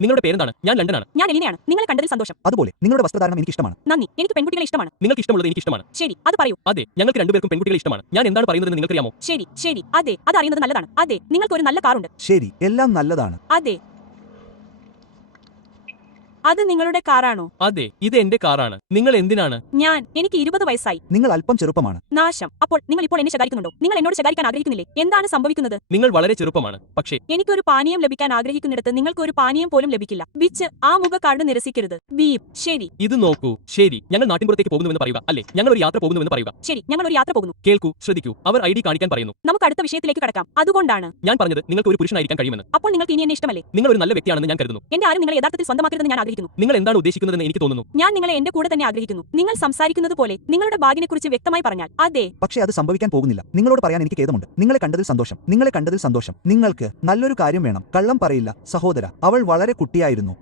നിങ്ങളുടെ പേരെന്താണ്? ഞാൻ ലണ്ടനാണ്. ഞാൻ എലിനയാണ്. നിങ്ങളെ കണ്ടതിൽ സന്തോഷം. അതുപോലെ നിങ്ങളുടെ വസ്ത്രധാരണം എനിക്ക് ഇഷ്ടമാണ്. നന്ദി. എനിക്ക് പെൺകുട്ടികളെ ഇഷ്ടമാണ്. നിങ്ങൾക്ക് ഇഷ്ടമുള്ളത് എനിക്ക് ഇഷ്ടമാണ്. ശരി, അത് പറയൂ. അതെ, ഞങ്ങൾക്ക് രണ്ടുപേർക്കും പെൺകുട്ടികളെ ഇഷ്ടമാണ്. ഞാൻ എന്താണ് പറയുന്നതെന്ന് നിങ്ങൾക്കറിയാമോ? ശരി, ശരി. അതെ, അത് അറിയുന്നത് നല്ലതാണ്. അതെ, നിങ്ങൾക്ക് ഒരു നല്ല കാറുണ്ട്. ശരി, എല്ലാം നല്ലതാണ്. അതെ, അത് നിങ്ങളുടെ കാറാണോ? അതെ, ഇത് എന്റെ കാറാണ്. നിങ്ങൾ എന്തിനാണ്? എനിക്ക് 20 വയസ്സായി. നിങ്ങൾ അല്പം ചെറുപ്പമാണ്. നാശം. അപ്പോൾ നിങ്ങൾ ഇപ്പോൾ എന്നെ ശകാരിക്കുന്നുണ്ടോ? നിങ്ങൾ എന്നോട് ശകാരിക്കാൻ ആഗ്രഹിക്കുന്നില്ലേ? എന്താണ് സംഭവിക്കുന്നത്? നിങ്ങൾ വളരെ ചെറുപ്പമാണ്. പക്ഷേ എനിക്കൊരു പാനീയം ലഭിക്കാൻ ആഗ്രഹിക്കുന്നിടത്ത് നിങ്ങൾക്ക് ഒരു പാനീയം പോലും ലഭിക്കില്ല. ബിച്ച്, ആ മുഖ കാർഡ് നിരസിക്കരുത്. ബീപ്. ശരി, ഇത് നോക്കൂ. ശരി, ഞങ്ങൾ നാട്ടിൻപുറത്തേക്ക് പോകുന്നുവെന്ന് പറയുക. അല്ലേ, ഞങ്ങൾ ഒരു യാത്ര പോകുന്നുവെന്ന് പറയുക. ശരി, ഞങ്ങൾ ഒരു യാത്ര പോകുന്നു. കേൾക്കൂ, ശ്രദ്ധിക്കൂ. അവർ ID കാണിക്കാൻ പറയുന്നു. നമുക്ക് അടുത്ത വിഷയത്തിലേക്ക് കടക്കാം. അതുകൊണ്ടാണ് ഞാൻ പറഞ്ഞത് നിങ്ങൾക്ക് ഒരു പുരുഷനായിരിക്കാൻ കഴിയുമെന്ന്. അപ്പോൾ നിങ്ങൾക്ക് ഇനി എന്നെ ഇഷ്ടമല്ലേ? നിങ്ങൾ ഒരു നല്ല വ്യക്തിയാണെന്ന് ഞാൻ കരുതുന്നു. എന്റെ ആരും നിങ്ങളെ യഥാർത്ഥത്തിൽ സ്വന്തമാക്കരുതെന്ന് ഞാൻ ആഗ്രഹിക്കുന്നു. നിങ്ങൾ എന്താണ് ഉദ്ദേശിക്കുന്നതെന്ന് എനിക്ക് തോന്നുന്നു. ഞാൻ നിങ്ങളെ എന്റെ കൂടെ തന്നെ ആഗ്രഹിക്കുന്നു. നിങ്ങൾ സംസാരിക്കുന്നത് പോലെ നിങ്ങളുടെ ബാഗിനെക്കുറിച്ച് വ്യക്തമായി പറഞ്ഞാൽ. അതെ, പക്ഷേ അത് സംഭവിക്കാൻ പോകുന്നില്ല. നിങ്ങളോട് പറയാൻ എനിക്ക് ഖേദമുണ്ട്. നിങ്ങളെ കണ്ടതിൽ സന്തോഷം. നിങ്ങൾക്ക് നല്ലൊരു കാര്യം വേണം. കള്ളം പറയില്ല സഹോദര. അവൾ വളരെ കുട്ടിയായിരുന്നു.